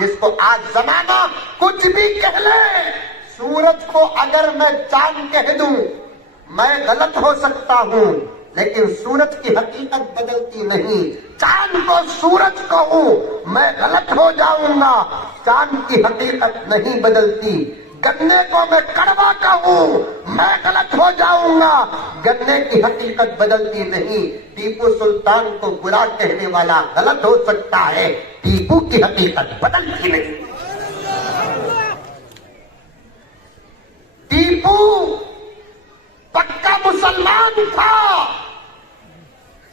जिसको आज जमाना कुछ भी कह ले, सूरज को अगर मैं चांद कह दूं, मैं गलत हो सकता हूं, लेकिन सूरज की हकीकत बदलती नहीं। चांद को सूरज कहूं, मैं गलत हो जाऊंगा, चांद की हकीकत नहीं बदलती। गन्ने को मैं कड़वा कहूं, मैं गलत हो जाऊंगा, गन्ने की हकीकत बदलती नहीं। टीपू सुल्तान को बुरा कहने वाला गलत हो सकता है, टीपू की हकीकत बदलती नहीं। टीपू पक्का मुसलमान था,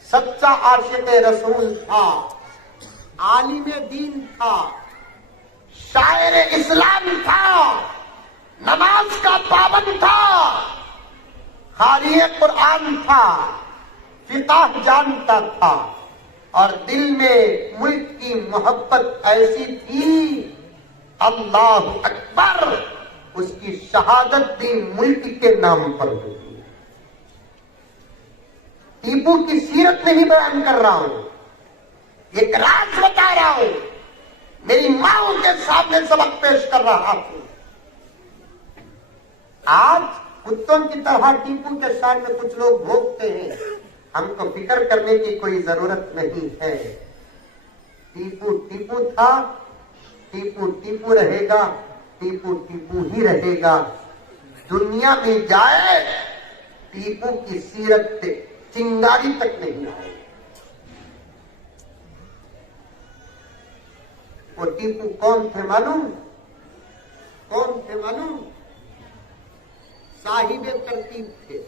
सच्चा आशिक़े रसूल था, आलिमे दीन था, शायर इस्लाम था, नमाज का पाबंद था, खालिए कुरान था, फिक़ह जानता था, और दिल में मुल्क की मोहब्बत ऐसी थी, अल्लाह अकबर, उसकी शहादत भी मुल्क के नाम पर हुई। टीपू की सीरत नहीं बयान कर रहा हूं, एक राज बता रहा हूं, मेरी मां के सामने सबक पेश कर रहा हूं। आज कुत्तों की तरह टीपू के सामने कुछ लोग भोगते हैं, हमको फिक्र करने की कोई जरूरत नहीं है। टीपू टीपू था, टीपू टीपू रहेगा, टीपू टीपू ही रहेगा। दुनिया में जाए, टीपू की सीरत से चिंगारी तक नहीं आए। वो टीपू कौन थे मालूम? कौन थे मालूम? साहिबे तरतीब थे।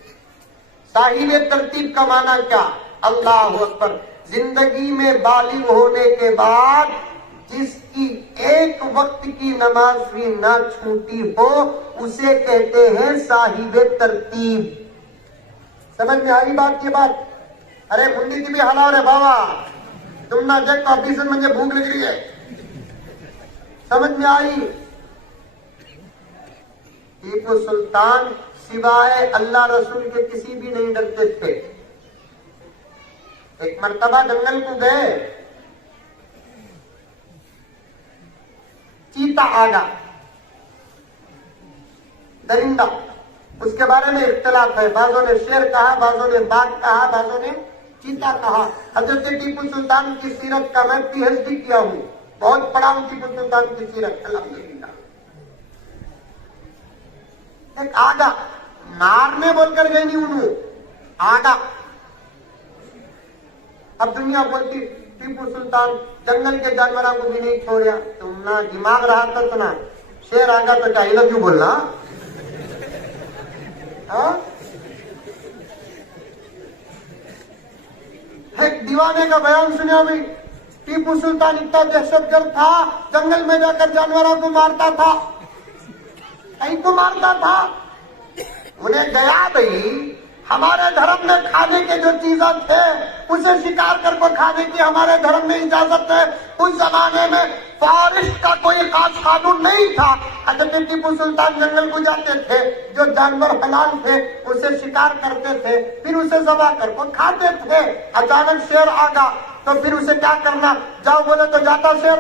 साहिबे तरतीब का माना क्या? अल्लाह अकबर। जिंदगी में बालिग होने के बाद जिसकी एक वक्त की नमाज भी ना छूटी हो, उसे कहते हैं साहिबे तरतीब। समझ में आई बात? ये बात अरे मुंडी की भी हलाओ रे बाबा, तुम ना जग ऑफिस में मुझे भूख लग रही है। समझ में आई? टीपू सुल्तान सिवाय अल्लाह रसूल के किसी भी नहीं डरते थे। एक मर्तबा जंगल को गए, चीता आगा, दरिंदा, उसके बारे में इख्तिलाफ है। बाजों ने शेर कहा, बाजों ने बाघ कहा, बाजों ने चीता कहा। हजरत टीपू सुल्तान की सीरत का मैं पीएचडी किया हूं, बहुत पढ़ा हूं टीपू सुल्तान की सीरत, अल्हम्दुलिल्लाह। एक आगा, मारने बोलकर गई नहीं उन्होंने, आगा। अब दुनिया बोलती टीपू सुल्तान जंगल के जानवरों को भी नहीं छोड़ा। तुम ना दिमाग रहा था तो ना शेर आगा तो चाहिए क्यों बोलना? हाँ? एक दीवाने का बयान सुनियो भी, टीपू सुल्तान इतना दहशतगर्द था, जंगल में जाकर जानवरों को मारता था। कहीं को मारता था? उन्हें गया भाई, हमारे धर्म में खाने के जो चीजें थे उसे शिकार करके खाने की हमारे धर्म में इजाजत है। उस जमाने में फॉरेस्ट का कोई खास कानून नहीं था। हजरत टीपू सुल्तान जंगल को जाते थे, जो जानवर हलाल थे उसे शिकार करते थे, फिर उसे ज़बह करके खाते थे। अचानक शेर आ गया तो फिर उसे क्या करना? जाओ बोले तो जाता शेर।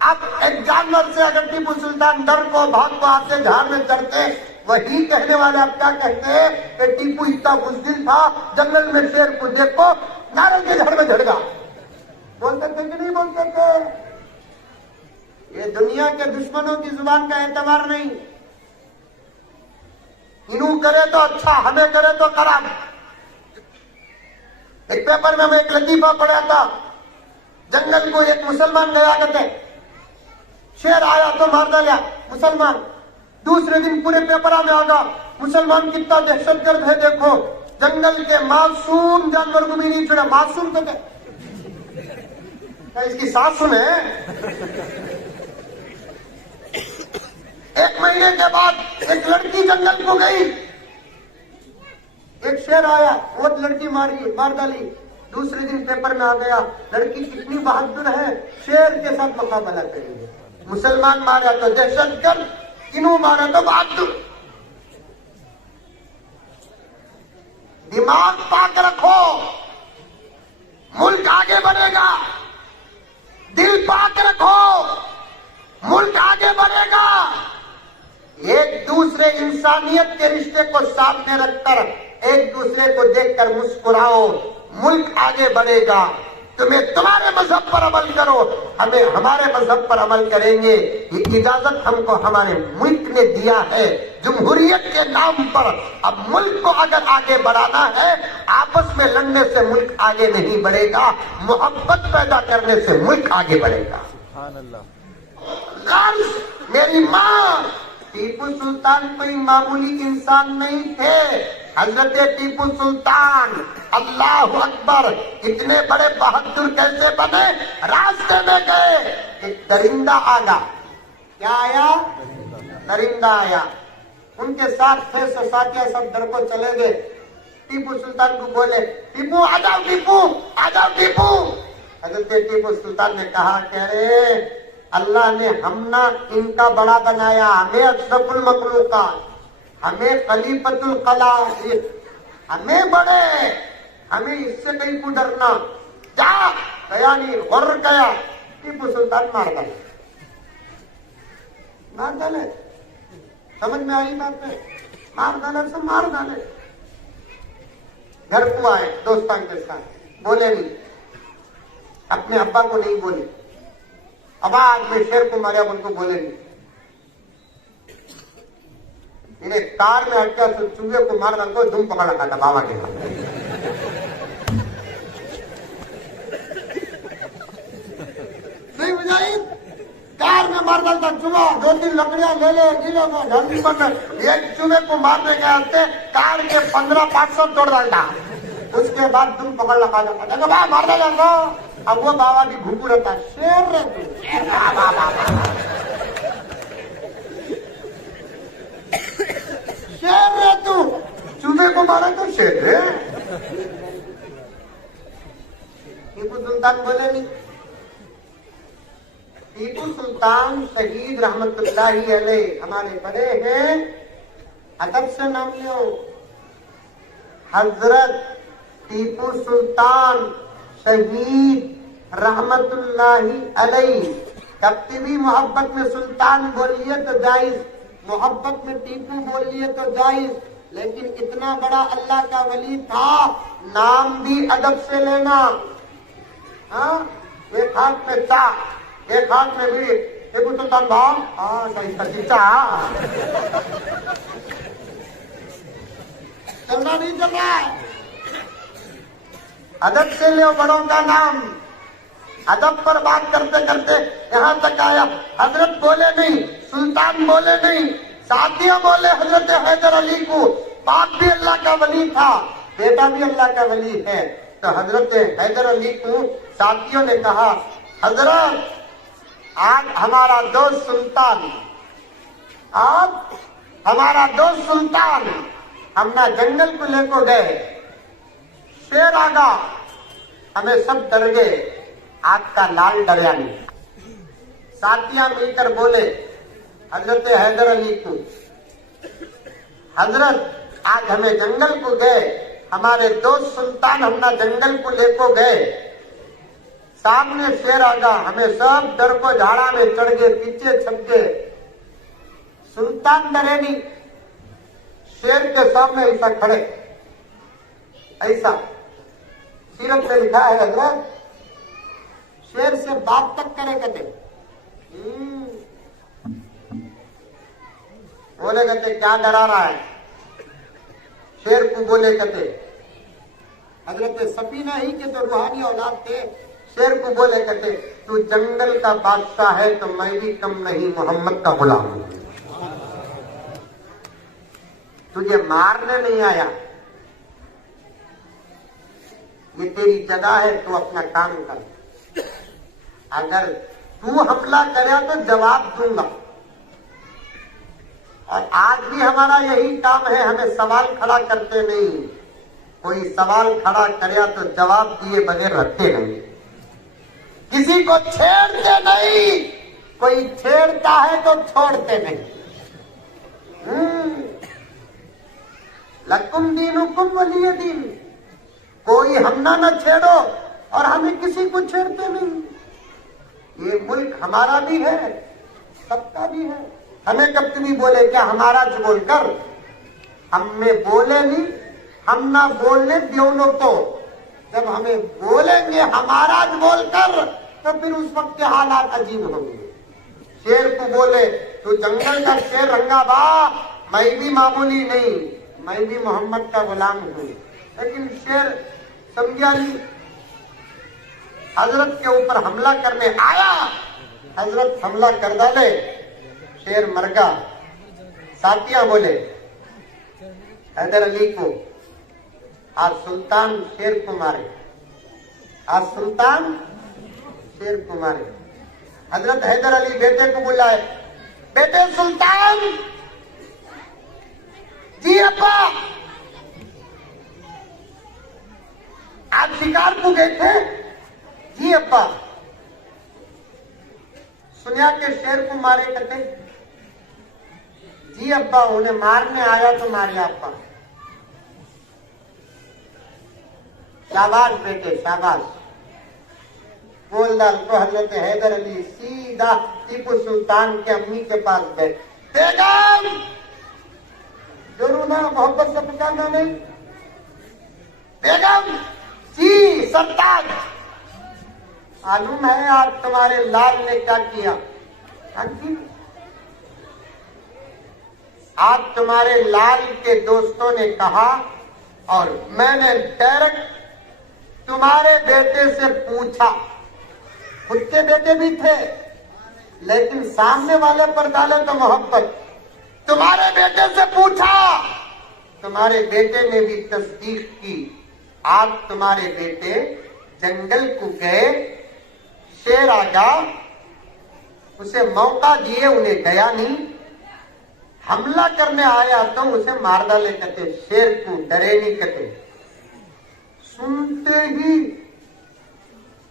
अब एक जानवर से अगर टीपू सुल्तान डर को भाग को आते झाड़ में चढ़ते, वही कहने वाले अब क्या कहते हैं कि टीपू इतना बुज़दिल था, जंगल में शेर को देखो नारियल के झाड़ में झड़ गया। बोलते थे कि नहीं बोलते थे? ये दुनिया के दुश्मनों की जुबान का एतबार नहीं। इन्हों करे तो अच्छा, हमें करे तो खराब। एक पेपर में मैं एक लतीफा पढ़ा था, जंगल को एक मुसलमान गया करते, शेर आया तो मार डाला मुसलमान। दूसरे दिन पूरे पेपर में आगा, मुसलमान कितना दहशतगर्द है देखो, जंगल के मासूम जानवर को भी नहीं छोड़ा। मासूम तो क्या इसकी सास सुने? एक महीने के बाद एक लड़की जंगल को गई, एक शेर आया, वो लड़की मार डाली। दूसरे दिन पेपर में आ गया, लड़की कितनी बहादुर है, शेर के साथ मुकाबला करेंगे। मुसलमान मारा तो दहशतगर्द, किन्हों मारा तो बहादुर। दिमाग पाक रखो, मुल्क आगे दिल पाक रखो, मुल्क आगे बढ़ेगा। एक दूसरे इंसानियत के रिश्ते को सामने रखकर एक दूसरे को देखकर मुस्कुराओ, मुल्क आगे बढ़ेगा। तुम्हें तुम्हारे मजहब पर अमल करो, हमें हमारे मजहब पर अमल करेंगे। ये इजाजत हमको हमारे मुल्क ने दिया है जमहूरियत के नाम पर। अब मुल्क को अगर आगे बढ़ाना है, आपस में लड़ने से मुल्क आगे नहीं बढ़ेगा, मोहब्बत पैदा करने से मुल्क आगे बढ़ेगा। मेरी माँ टीपू सुल्तान कोई मामूली इंसान नहीं थे। हजरत टीपू सुल्तान, अल्लाह अकबर, इतने बड़े बहादुर कैसे बने? रास्ते में गए, एक दरिंदा आया। क्या आया? दरिंदा आया। उनके साथ थे सोसाइटियां, सब दर को चले गए। टीपू सुल्तान को बोले, टीपू आ जाओ, टीपू आ जाओ, टीपू। हजरत टीपू सुल्तान ने कहा कि अरे अल्लाह ने हमना इनका बड़ा बनाया, हमें अशरफुल मखलूकात, हमें खलीफतुल खलाइक, हमें बड़े, हमें इससे कहीं को डरना। जा गया नहीं, और गया। टीपू सुल्तान मार डाले, मार डाले। समझ में आई बात में? मार डाले से मार डाले। घर को आए दोस्तों के साथ, बोले नहीं, अपने अब्बा को नहीं बोले। आवाज में शेर को मारे, उनको बोले नहीं। इन्हें कार में हटकर तो चूहे को मार डाल को धूम पकड़ रखा था बाबा के साथ। नहीं बुझाई? कार में मार डालता चूहा, 2-3 लकड़ियां ले ले, गिले को ढंडी पर एक चूहे को मारने के आते कार के 1500 तोड़ डालता। उसके बाद धूम पकड़ रखा जाता, देखो भाई मार डाला। अब वो बाबा भी घूमू रहता, शेर रे तू, शेर रे तू, चूहे को मारा तो शेर रे। टीपू सुल्तान बोले नहीं। टीपू सुल्तान शहीद रहमतुल्लाही अलैह हमारे बड़े हैं, अदब से नाम लो। हजरत टीपू सुल्तान शहीद रहमतुल्लाही अलैह। कभी भी मोहब्बत में सुल्तान बोलिए तो जायज, मोहब्बत में टीपू बोलिए तो जायज, लेकिन इतना बड़ा अल्लाह का वली था, नाम भी अदब से लेना। हाँ, एक हाथ में चा, एक हाथ में भी टीपू सुल्तान भाव, हाँ चलना नहीं चल रहा है। अदब से लो बड़ों का नाम। अदब पर बात करते करते यहाँ तक आया। हजरत बोले नहीं, सुल्तान बोले नहीं, साथिया बोले हजरत हैदर अली को। बाप भी अल्लाह का वली था, बेटा भी अल्लाह का वली है। तो हजरत हैदर अली को साथियों ने कहा, हजरत आज हमारा दोस्त सुल्तान, आज हमारा दोस्त सुल्तान हम ना जंगल को लेकर गए, शेर आगा, हमें सब डर गए, आपका लाल डरिया नहीं। साथिया मिलकर बोले हजरत हैदर अली को, हजरत आज हमें जंगल को गए, हमारे दोस्त सुल्तान हम ना जंगल को लेकर गए, सामने शेर आगा, हमें सब डर को झाड़ा में चढ़ गए, पीछे छप गए। सुल्तान डरे नहीं, शेर के सामने ऐसा खड़े, ऐसा सीरत में लिखा है हजरत, शेर से बात तक करे कहते। बोले कहते क्या डरा रहा है? शेर को बोले कहते हजरत सफीना ही के तो रूहानी औलाद थे। शेर को बोले कहते तू जंगल का बादशाह है तो मैं भी कम नहीं, मोहम्मद का गुलाम हूं। तुझे मारने नहीं आया, ये तेरी जगह है, तू अपना काम कर। अगर तू हमला करे तो जवाब दूंगा। और आज भी हमारा यही काम है, हमें सवाल खड़ा करते नहीं। कोई सवाल खड़ा करे तो जवाब दिए बगैर रखते नहीं, किसी को छेड़ते नहीं, कोई छेड़ता है तो छोड़ते नहीं। लकुम दीनुकुम वलिय दीन, कोई हमना न छेड़ो और हमें किसी को छेड़ते नहीं। ये मुल्क हमारा भी है, सबका भी है। हमें कब कभी बोले क्या हमारा जो बोलकर, हमें बोले नहीं, हम ना बोलने दियोनों को। जब हमें बोलेंगे हमारा जो बोलकर, तो फिर उस वक्त के हालात अजीब होंगे। शेर को बोले तो जंगल का शेर रंगा बा, मैं भी मामूली नहीं, मैं भी मोहम्मद का गुलाम हूँ। लेकिन शेर समझा नहीं, हजरत के ऊपर हमला करने आया, हजरत हमला कर डाले, शेर मर गया। साथियां बोले हैदर अली को, आज सुल्तान शेर को मारे, आज सुल्तान शेर को मारे। हजरत हैदर अली बेटे को बुलाए, बेटे सुल्तान जी, अब्बा आप शिकार को गए थे? जी अब्बा। सुनिया के शेर को मारे करते? जी अब्बा, उन्हें मारने आया तो मारे अब्बा। शाबाश बेटे शाबाश। बोल डाल तो हजरत हैदर अली सीधा टीपू सुल्तान के अम्मी के पास गए। बेगम, जो रोना मोहब्बत से पुकारना नहीं। बेगम जी, सरताज, मालूम है आज तुम्हारे लाल ने क्या किया? हाँ जी, आज तुम्हारे लाल के दोस्तों ने कहा और मैंने डायरेक्ट तुम्हारे बेटे से पूछा। खुद के बेटे भी थे, लेकिन सामने वाले पर डाले तो मोहब्बत। तुम्हारे बेटे से पूछा, तुम्हारे बेटे ने भी तस्दीक की। आज तुम्हारे बेटे जंगल को गए, शेर आ गया, उसे मौका दिए, उन्हें गया नहीं, हमला करने आया तो उसे मार डाले कहते, शेर को डरे नहीं कहते। सुनते ही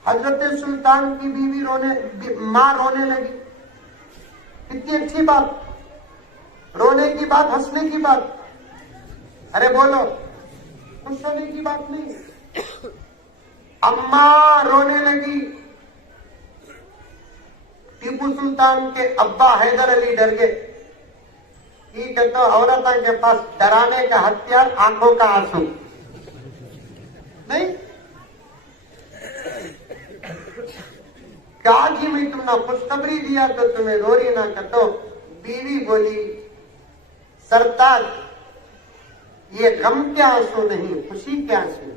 हजरत सुल्तान की बीवी मां रोने लगी। कितनी अच्छी बात, रोने की बात, हंसने की बात। अरे बोलो, खुश होने की बात नहीं। अम्मा रोने लगी। टीपू सुल्तान के अब्बा हैदर अली डर गए। ठीक है, तो औरतों के पास डराने का हथियार आंखों का आंसू नहीं। क्या जी मैं तुमने खुशखबरी दिया तो तुम्हें रोरी ना कर। तो बीवी बोली, सरताज ये गम के आंसू नहीं, खुशी के आंसू,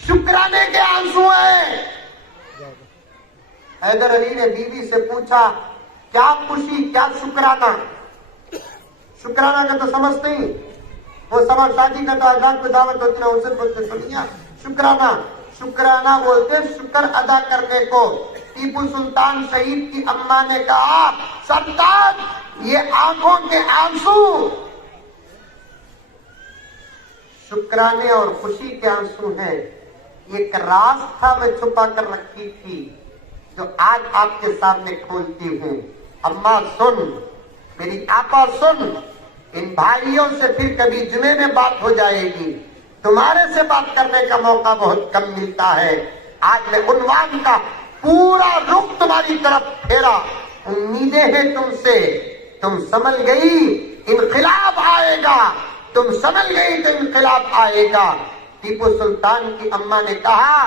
शुक्राने के आंसू हैं। हैदर अली ने बीवी से पूछा, क्या खुशी क्या शुक्राना? शुक्राना का तो समझते ही, वो समझ शादी का तो आजाद को दावत होती ना, उसे बोलते सुनिया शुक्राना। शुक्राना बोलते शुक्र अदा करने को। टीपू सुल्तान शहीद की अम्मा ने कहा, सरताज ये आंखों के आंसू शुक्राने और खुशी के आंसू हैं। एक राज था मैं छुपा कर रखी थी, जो आज आपके सामने खोलती हूँ। अम्मा सुन, मेरी आपा सुन, इन भाइयों से फिर कभी जुमे में बात हो जाएगी, तुम्हारे से बात करने का मौका बहुत कम मिलता है। आज मैं उन्वान का पूरा रुख तुम्हारी तरफ फेरा, उम्मीदें हैं तुमसे, तुम समझ गई इनकलाब आएगा, तुम समझ गई तो इनकलाब आएगा। टीपू सुल्तान की अम्मा ने कहा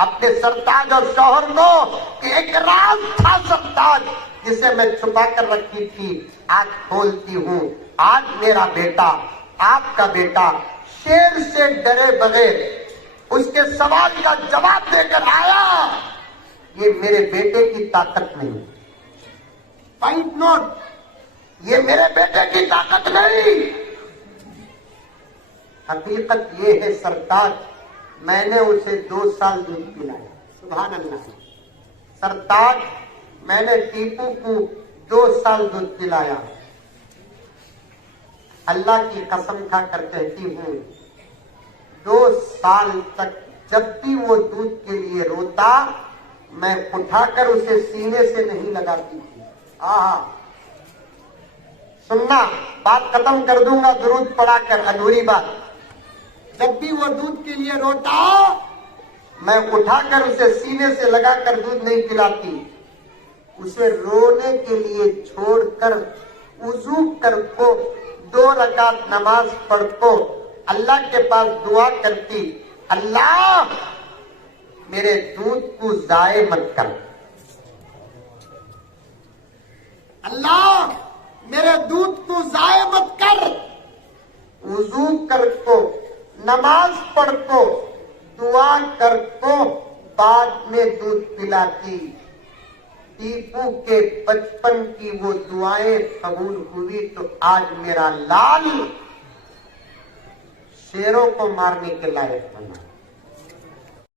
अपने सरताज और शौहर को कि एक राज था सरताज जिसे मैं छुपा कर रखी थी, आज खोलती हूँ। आज मेरा बेटा, आपका बेटा शेर से डरे बगैर उसके सवाल का जवाब देकर आया। ये मेरे बेटे की ताकत नहीं, पॉइंट नोट, ये मेरे बेटे की ताकत नहीं, हकीकत ये है सरताज, मैंने उसे 2 साल दूध पिलाया। सुभान अल्लाह। सरताज मैंने टीपू को 2 साल दूध पिलाया। अल्लाह की कसम खाकर कहती हूँ 2 साल तक जब भी वो दूध के लिए रोता, मैं उठाकर उसे सीने से नहीं लगाती थी। आहा, सुनना, बात खत्म कर दूंगा दुरूद पढ़ाकर, अधूरी बात। जब भी वो दूध के लिए रोता, मैं उठाकर उसे सीने से लगाकर दूध नहीं पिलाती, उसे रोने के लिए छोड़कर वुजू कर को 2 रकात नमाज पढ़ को अल्लाह के पास दुआ करती, अल्लाह मेरे दूध को जाये मत कर, अल्लाह मेरे दूध को जाये मत कर। वुजू कर को नमाज पढ़ को दुआ कर को बाद में दूध पिलाती। टीपू के बचपन की वो दुआएं कबूल हुई तो आज मेरा लाल शेरों को मारने के लायक बना।